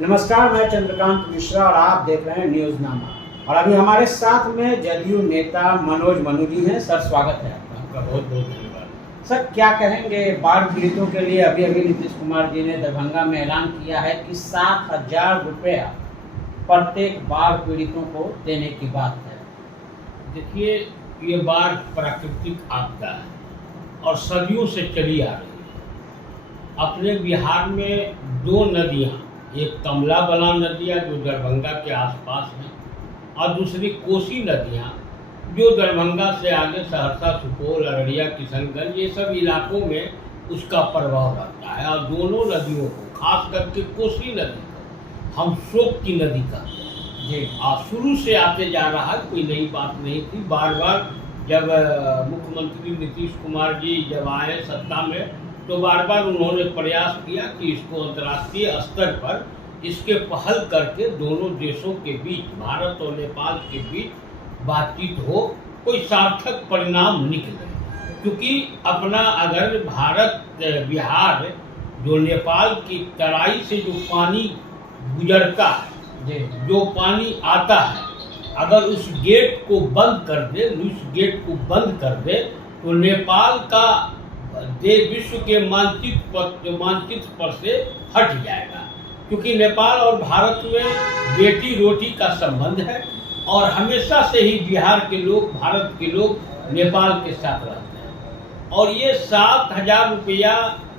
नमस्कार, मैं चंद्रकांत मिश्रा और आप देख रहे हैं न्यूज़नामा। और अभी हमारे साथ में जदयू नेता मनोज मनु जी हैं। सर, स्वागत है आपका बहुत बहुत धन्यवाद। सर, क्या कहेंगे बाढ़ पीड़ितों के लिए? अभी नीतीश कुमार जी ने दरभंगा में ऐलान किया है कि 7,000 रुपया प्रत्येक बाढ़ पीड़ितों को देने की बात है। देखिए, ये बाढ़ प्राकृतिक आपदा है और सदियों से चली आ रही है। अपने बिहार में दो नदियाँ, एक कमला बलान नदियाँ जो दरभंगा के आसपास हैं और दूसरी कोसी नदियाँ जो दरभंगा से आगे सहरसा, सुपौल, अररिया, किशनगंज ये सब इलाकों में उसका प्रभाव रहता है। और दोनों नदियों को, खास करके कोसी नदी को हम शोक की नदी कहते हैं जी। शुरू से आते जा रहा है, कोई नई बात नहीं थी। बार बार जब मुख्यमंत्री नीतीश कुमार जी जब आए सत्ता में तो बार बार उन्होंने प्रयास किया कि इसको अंतर्राष्ट्रीय स्तर पर इसके पहल करके दोनों देशों के बीच, भारत और नेपाल के बीच बातचीत हो, कोई सार्थक परिणाम निकले। क्योंकि अपना अगर भारत बिहार जो नेपाल की तराई से जो पानी गुजरता है, जो पानी आता है, अगर उस गेट को बंद कर दे तो नेपाल का विश्व के मानचित्र पर से हट जाएगा। क्योंकि नेपाल और भारत में बेटी रोटी का संबंध है और हमेशा से ही बिहार के लोग, भारत के लोग नेपाल के साथ रहते हैं। और ये 7,000 रुपया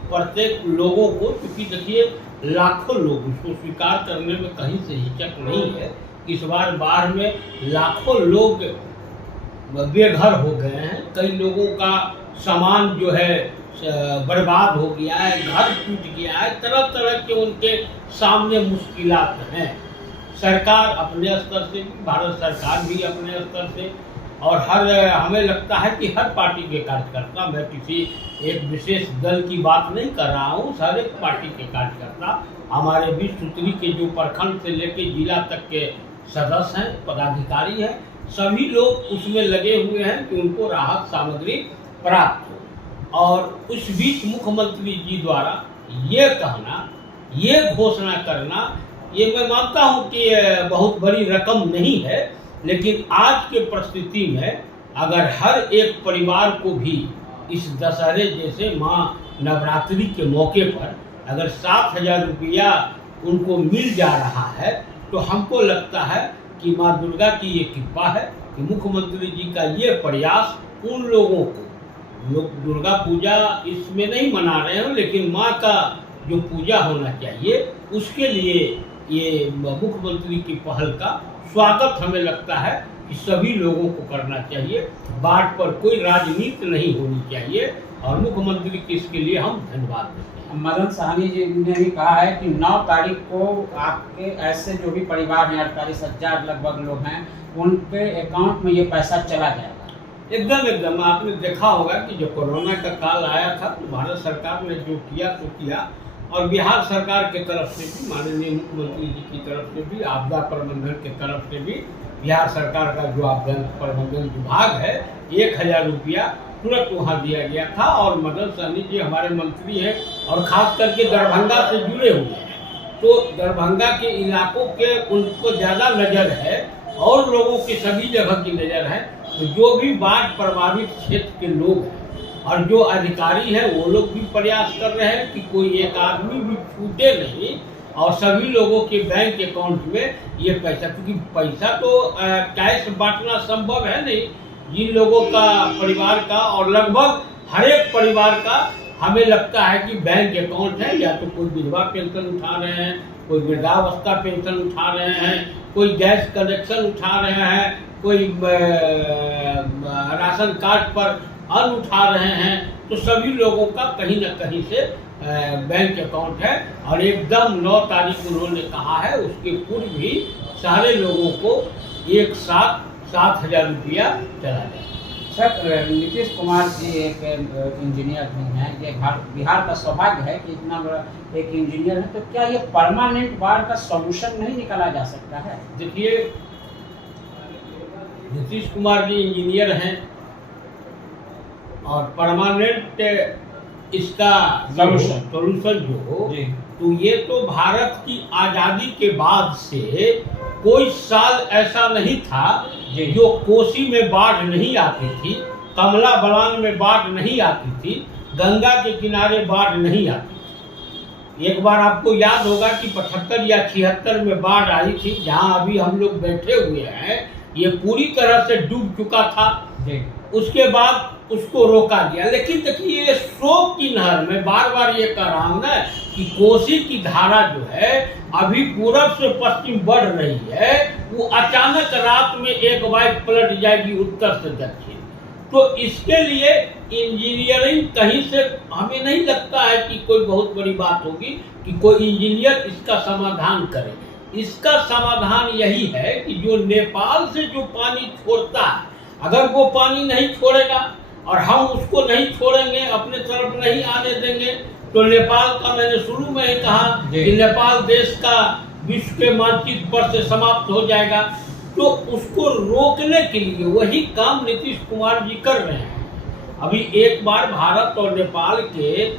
प्रत्येक लोगों को, क्योंकि देखिए लाखों लोग, उसको स्वीकार करने में कहीं से हिचक नहीं है। इस बार बाढ़ में लाखों लोग बेघर हो गए हैं। कई लोगों का सामान जो है बर्बाद हो गया है, घर टूट गया है, तरह तरह के उनके सामने मुश्किलात हैं। सरकार अपने स्तर से भी, भारत सरकार भी अपने स्तर से, और हमें लगता है कि हर पार्टी के कार्यकर्ता, मैं किसी एक विशेष दल की बात नहीं कर रहा हूँ, हर एक पार्टी के कार्यकर्ता, हमारे बीच सूत्री के जो प्रखंड से लेकर जिला तक के सदस्य हैं, पदाधिकारी हैं, सभी लोग उसमें लगे हुए हैं कि उनको राहत सामग्री प्राप्त हो। और उस बीच मुख्यमंत्री जी द्वारा ये कहना, ये घोषणा करना, ये मैं मानता हूँ कि बहुत बड़ी रकम नहीं है, लेकिन आज के परिस्थिति में अगर हर एक परिवार को भी इस दशहरे जैसे माँ नवरात्रि के मौके पर अगर 7,000 रुपया उनको मिल जा रहा है तो हमको लगता है कि माँ दुर्गा की ये कृपा है कि मुख्यमंत्री जी का ये प्रयास उन लोगों को, लोग दुर्गा पूजा इसमें नहीं मना रहे हैं, लेकिन माँ का जो पूजा होना चाहिए उसके लिए ये मुख्यमंत्री की पहल का स्वागत हमें लगता है कि सभी लोगों को करना चाहिए। बाढ़ पर कोई राजनीति नहीं होनी चाहिए और मुख्यमंत्री की इसके लिए हम धन्यवाद देते हैं। मदन साहनी जी ने भी कहा है कि 9 तारीख को आपके ऐसे जो भी परिवार हैं, 48,000 लगभग लोग हैं, उनके अकाउंट में ये पैसा चला जाएगा। एकदम आपने देखा होगा कि जब कोरोना का काल आया था तो भारत सरकार ने जो किया तो किया, और बिहार सरकार के तरफ से भी, माननीय मुख्यमंत्री जी की तरफ से भी, आपदा प्रबंधन के तरफ से भी, बिहार सरकार का जो आपदा प्रबंधन विभाग है, 1,000 रुपया तुरंत वहाँ दिया गया था। और मदन सहनी जी हमारे मंत्री हैं और खास करके दरभंगा से जुड़े हुए हैं, तो दरभंगा के इलाकों के उनको ज़्यादा नज़र है और लोगों की सभी जगह की नज़र है। तो जो भी बाढ़ प्रभावित क्षेत्र के लोग हैं और जो अधिकारी हैं वो लोग भी प्रयास कर रहे हैं कि कोई एक आदमी भी छूटे नहीं और सभी लोगों के बैंक अकाउंट में ये पैसा, क्योंकि पैसा तो कैश बांटना संभव है नहीं, जिन लोगों का परिवार का, और लगभग हर एक परिवार का हमें लगता है कि बैंक अकाउंट है। या तो कोई विधवा पेंशन उठा रहे हैं, कोई वृद्धावस्था पेंशन उठा रहे हैं, कोई गैस कनेक्शन उठा रहे हैं, कोई राशन कार्ड पर अन्न उठा रहे हैं। तो सभी लोगों का कहीं न कहीं से बैंक अकाउंट है और एकदम 9 तारीख उन्होंने कहा है, उसके पूर्व भी सारे लोगों को एक साथ 7,000 रुपया चला जाए। सर, नीतीश कुमार जी एक इंजीनियर भी हैं, ये बिहार का सौभाग्य है कि इतना बड़ा एक इंजीनियर है, तो क्या ये परमानेंट बाढ़ का सॉल्यूशन नहीं निकाला जा सकता है? देखिए, नीतीश कुमार जी इंजीनियर हैं और परमानेंट इसका सॉल्यूशन जो हो तो ये तो भारत की आज़ादी के बाद से कोई साल ऐसा नहीं था जो कोसी में बाढ़ नहीं आती थी, कमला बलान में बाढ़ नहीं आती थी, गंगा के किनारे बाढ़ नहीं आती थी। एक बार आपको याद होगा कि 75 या 76 में बाढ़ आई थी, जहां अभी हम लोग बैठे हुए हैं, ये पूरी तरह से डूब चुका था। उसके बाद उसको रोका गया। लेकिन देखिए, ये शोक की नहर में बार बार ये कह रहा हूं ना कि कोसी की धारा जो है अभी पूरब से पश्चिम बढ़ रही है, वो अचानक रात में एक बार पलट जाएगी उत्तर से दक्षिण। तो इसके लिए इंजीनियरिंग कहीं से हमें नहीं लगता है कि कोई बहुत बड़ी बात होगी कि कोई इंजीनियर इसका समाधान करे। इसका समाधान यही है कि जो नेपाल से जो पानी छोड़ता है, अगर वो पानी नहीं छोड़ेगा और हम उसको नहीं छोड़ेंगे, अपने तरफ नहीं आने देंगे, तो नेपाल का, मैंने शुरू में ही कहा कि नेपाल देश का विश्व के मानचित्र पर से समाप्त हो जाएगा। तो उसको रोकने के लिए वही काम नीतीश कुमार जी कर रहे हैं। अभी एक बार भारत और नेपाल के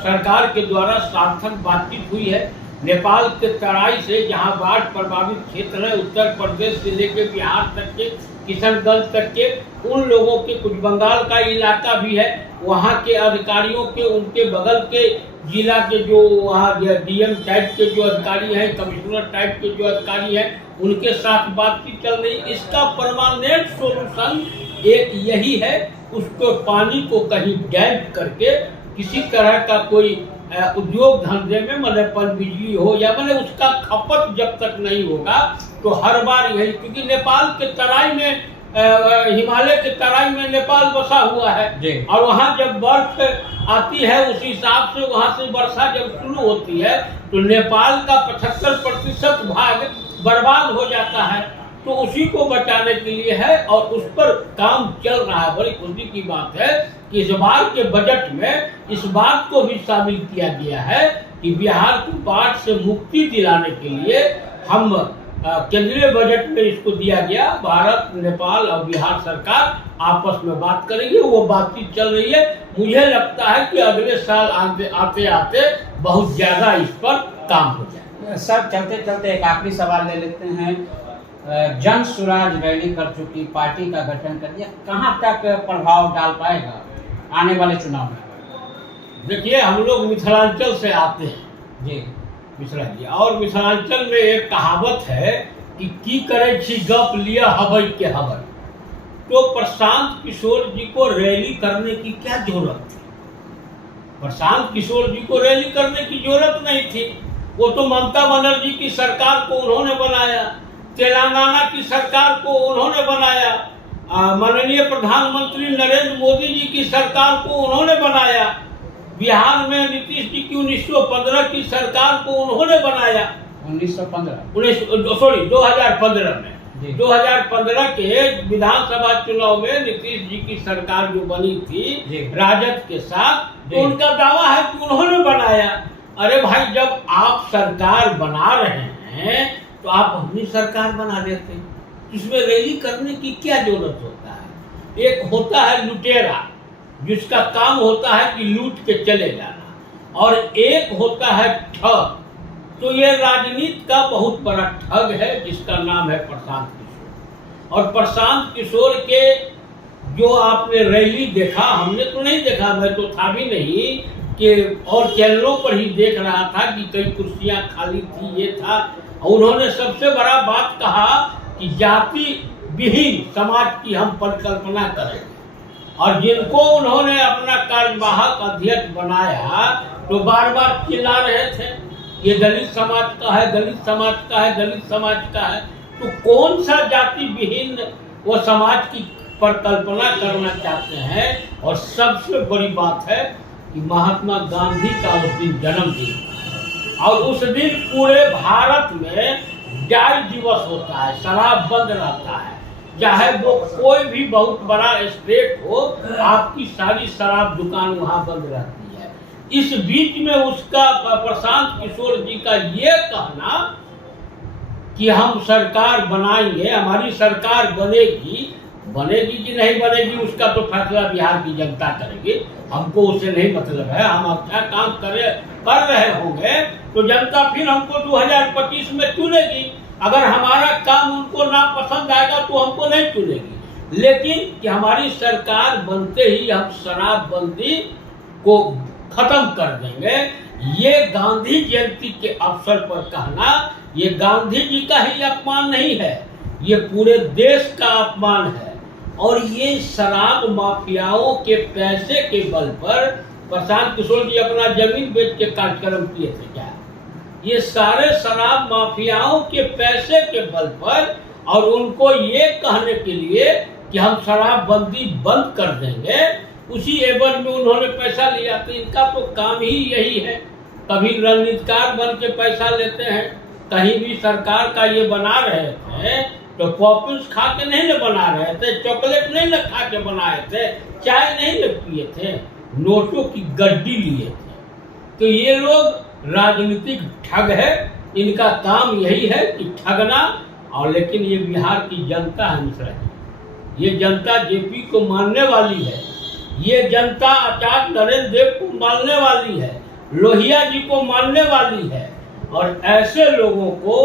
सरकार के द्वारा सार्थक बातचीत हुई है। नेपाल के तराई से जहां बाढ़ प्रभावित क्षेत्र है, उत्तर प्रदेश से लेकर बिहार तक के, किशनगंज तक के, उन लोगों के, कुछ बंगाल का इलाका भी है, वहाँ के अधिकारियों के, उनके बगल के जिला के जो वहाँ डीएम टाइप के जो अधिकारी हैं, कमिश्नर टाइप के जो अधिकारी हैं, उनके साथ बातचीत चल रही। इसका परमानेंट सोल्यूशन एक यही है, उसको पानी को कहीं डैम करके किसी तरह का कोई उद्योग धंधे में, मतलब पनबिजली हो या मतलब उसका खपत जब तक नहीं होगा, तो हर बार यही, क्योंकि नेपाल के तराई में, हिमालय के तराई में नेपाल बसा हुआ है, और वहाँ जब बर्फ आती है उस हिसाब से वहाँ से वर्षा जब शुरू होती है तो नेपाल का 75% भाग बर्बाद हो जाता है। तो उसी को बचाने के लिए है और उस पर काम चल रहा है। बड़ी खुशी की बात है कि इस बार के बजट में इस बात को भी शामिल किया गया है कि बिहार को बाढ़ से मुक्ति दिलाने के लिए हम केंद्रीय बजट में इसको दिया गया। भारत, नेपाल और बिहार सरकार आपस में बात करेंगे, वो बातचीत चल रही है। मुझे लगता है कि अगले साल आते आते बहुत ज्यादा इस पर काम हो जाए। सर, चलते चलते एक आखिरी सवाल ले लेते हैं। जन सुराज रैली कर चुकी, पार्टी का गठन कर दिया, कहाँ तक प्रभाव डाल पाएगा आने वाले चुनाव में? देखिए, हम लोग मिथिलांचल से आते हैं जी, मिश्रा जी, और मिथिलांचल में एक कहावत है कि की करे छी गप लिया हवई के हवर। तो प्रशांत किशोर जी को रैली करने की क्या जरूरत थी? प्रशांत किशोर जी को रैली करने की जरूरत नहीं थी। वो तो ममता बनर्जी की सरकार को उन्होंने बनाया, तेलंगाना की सरकार को उन्होंने बनाया, माननीय प्रधानमंत्री नरेंद्र मोदी जी की सरकार को उन्होंने बनाया, बिहार में नीतीश जी की 1915 की सरकार को उन्होंने बनाया। 2015 में 2015 के विधानसभा चुनाव में नीतीश जी की सरकार जो बनी थी राजद के साथ, तो उनका दावा है कि उन्होंने बनाया। अरे भाई, जब आप सरकार बना रहे हैं तो आप अपनी सरकार बना लेते, इसमें रैली करने की क्या जरूरत होता है? एक होता है लुटेरा, जिसका काम होता है कि लूट के चले जाना, और एक होता है ठग। तो ये राजनीति का बहुत बड़ा ठग है जिसका नाम है प्रशांत किशोर। और प्रशांत किशोर के जो आपने रैली देखा, हमने तो नहीं देखा, मैं तो था भी नहीं, कि और चैनलों पर ही देख रहा था कि कई कुर्सियां खाली थी, ये था। उन्होंने सबसे बड़ा बात कहा कि जाति विहीन समाज की हम परिकल्पना करेंगे, और जिनको उन्होंने अपना कार्यवाहक अध्यक्ष बनाया तो बार बार चिल्ला रहे थे ये दलित समाज का है, दलित समाज का है, दलित समाज का है। तो कौन सा जाति विहीन वो समाज की परिकल्पना करना चाहते हैं? और सबसे बड़ी बात है कि महात्मा गांधी का उस दिन जन्मदिन, और उस दिन पूरे भारत में ड्राई दिवस होता है, शराब बंद रहता है, चाहे वो कोई भी बहुत बड़ा स्टेट हो, आपकी सारी शराब दुकान वहाँ बंद रहती है। इस बीच में उसका प्रशांत किशोर जी का ये कहना कि हम सरकार बनाएंगे, हमारी सरकार बनेगी, बनेगी कि नहीं बनेगी उसका तो फैसला बिहार की जनता करेगी, हमको उससे नहीं मतलब है। हम अच्छा काम कर रहे होंगे तो जनता फिर हमको 2025 में चुनेगी। अगर हमारा काम उनको ना पसंद आएगा तो हमको नहीं चुनेगी। लेकिन कि हमारी सरकार बनते ही हम शराबबंदी को खत्म कर देंगे, ये गांधी जयंती के अवसर पर कहना, ये गांधी जी का ही अपमान नहीं है, ये पूरे देश का अपमान है। और ये शराब माफियाओं के पैसे के बल पर प्रशांत किशोर जी अपना जमीन बेच के कार्यक्रम किए थे क्या? ये सारे शराब माफियाओं के पैसे के बल पर, और उनको ये कहने के लिए कि हम शराबबंदी बंद कर देंगे, उसी एवज में उन्होंने पैसा लिया। तो इनका तो काम ही यही है, कभी रणनीतिकार बन के पैसा लेते हैं, कहीं भी सरकार का ये बना रहे थे तो पॉपिंस खा के नहीं न बना रहे थे, चॉकलेट नहीं न खा के बनाए थे, चाय नहीं न पिए थे, नोटों की गड्डी लिए थे। तो ये लोग राजनीतिक ठग है, इनका काम यही है कि ठगना। और लेकिन ये बिहार की जनता है मिश्रा जी, ये जनता जेपी को मानने वाली है, ये जनता आचार्य नरेंद्र देव को मानने वाली है, लोहिया जी को मानने वाली है। और ऐसे लोगों को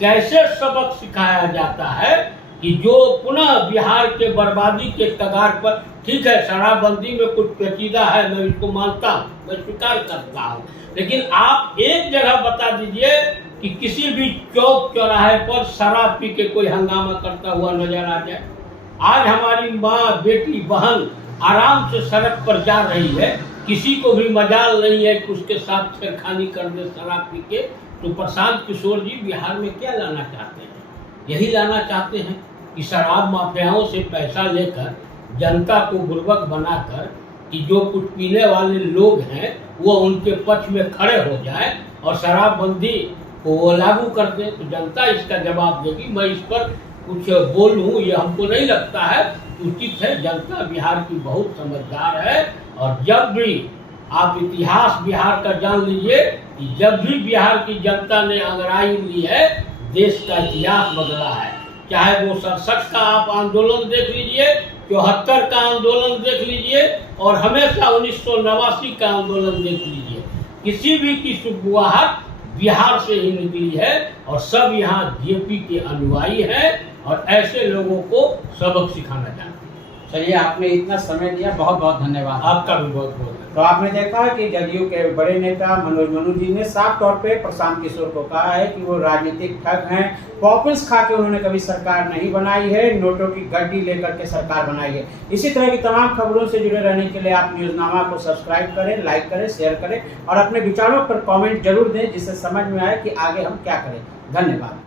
कैसे सबक सिखाया जाता है कि जो पुनः बिहार के बर्बादी के कगार पर, ठीक है शराबबंदी में कुछ पेचीदा है, मैं इसको मानता हूँ, मैं स्वीकार करता हूँ, लेकिन आप एक जगह बता दीजिए कि किसी भी चौक चौराहे पर शराब पी के कोई हंगामा करता हुआ नजर आ जाए। आज हमारी माँ, बेटी, बहन आराम से सड़क पर जा रही है, किसी को भी मजाल नहीं है कि उसके साथ छेड़खानी कर दे शराब पी के। तो प्रशांत किशोर जी बिहार में क्या लाना चाहते हैं? यही लाना चाहते हैं कि शराब माफियाओं से पैसा लेकर जनता को बुर्बक बनाकर कि जो कुछ पीने वाले लोग हैं वो उनके पक्ष में खड़े हो जाए और शराबबंदी को वो लागू कर दे। तो जनता इसका जवाब देगी। मैं इस पर कुछ बोलूं ये हमको नहीं लगता है उचित है। जनता बिहार की बहुत समझदार है, और जब भी आप इतिहास बिहार का जान लीजिए कि जब भी बिहार की जनता ने अंग्रेजी ली है, देश का इतिहास बदला है। चाहे वो 67 का आप आंदोलन देख लीजिए, 74 का आंदोलन देख लीजिए, और हमेशा 1989 का आंदोलन देख लीजिए, किसी भी की शुरुआत बिहार से ही निकली है। और सब यहाँ जेपी के अनुयायी हैं और ऐसे लोगों को सबक सिखाना चाहते हैं। चलिए, आपने इतना समय दिया, बहुत बहुत धन्यवाद। आपका भी बहुत बहुत। तो आपने देखा कि जदयू के बड़े नेता मनोज मनु जी ने साफ तौर पे प्रशांत किशोर को कहा है कि वो राजनीतिक ठग हैं। पॉपिंस खा के उन्होंने कभी सरकार नहीं बनाई है, नोटों की गड्डी लेकर के सरकार बनाई है। इसी तरह की तमाम खबरों से जुड़े रहने के लिए आप न्यूज़नामा को सब्सक्राइब करें, लाइक करें, शेयर करें और अपने विचारों पर कमेंट जरूर दें, जिससे समझ में आए कि आगे हम क्या करें। धन्यवाद।